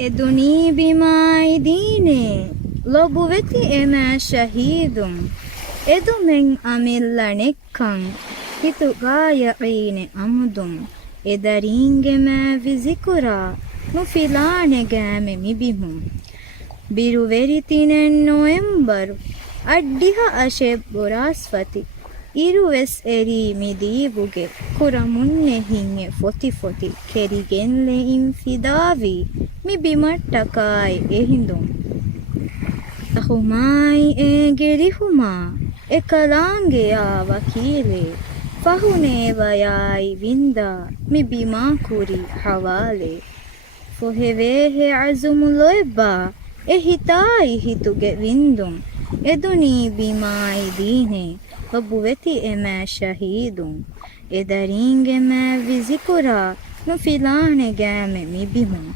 එදුනී බිමායි දීනේ ලොබු වෙති එම ශහීදුම් එදුමෙන් අමිල්ලනෙක්කං හිතු ගායකීනෙ අමුදුම් එදරින්ගෙම විසිකුරා නුෆිලානෙගෑමෙ මිබිමුම් ಬಿರುವೆರಿತಿನೆನ್ ನೊವೆಂಬರು ಅಡ್ಡಿಹ ಅಶೆಬ್ ಬೊರಾಸ್ವತಿ ಇರುವೆಸ್ ಎರಿ ಮಿದೀಬುಗೆ ಕುರಮುನ್ನೆ ಹಿಂಗೆ ಫೊತಿ ಫೊತಿ ಕೆರಿಗೆನ್ಲೆ ಇಂಫಿದಾವಿ ಮಿ ಬಿಮಟ್ಟಕಾಯ್ ಎಹಿಂದುಂ ಅಹುಮಾಯಿ ಏಗೆರಿಹುಮಾ ಎಕಲಾಂಗೆಯ ವಕೀಲೆ ಫಹುನೇವಯಾಯಿ ವಿಂದ ಮಿ ಬಿಮಾ ಕುರಿ ಹವಾಲೆ ಫೊಹೆವೇಹೆ ಅಜುಮುಲೊಯ್ಬಾ එහිතායි හිතුගෙ වින්දුම් එදුනී බිමායි දීනේ ඔබු වෙති එමෑ ශහීදුම් එදරින්ගෙම විසිකුරා නුෆිලානෙ ගෑමෙ මිබිමුම්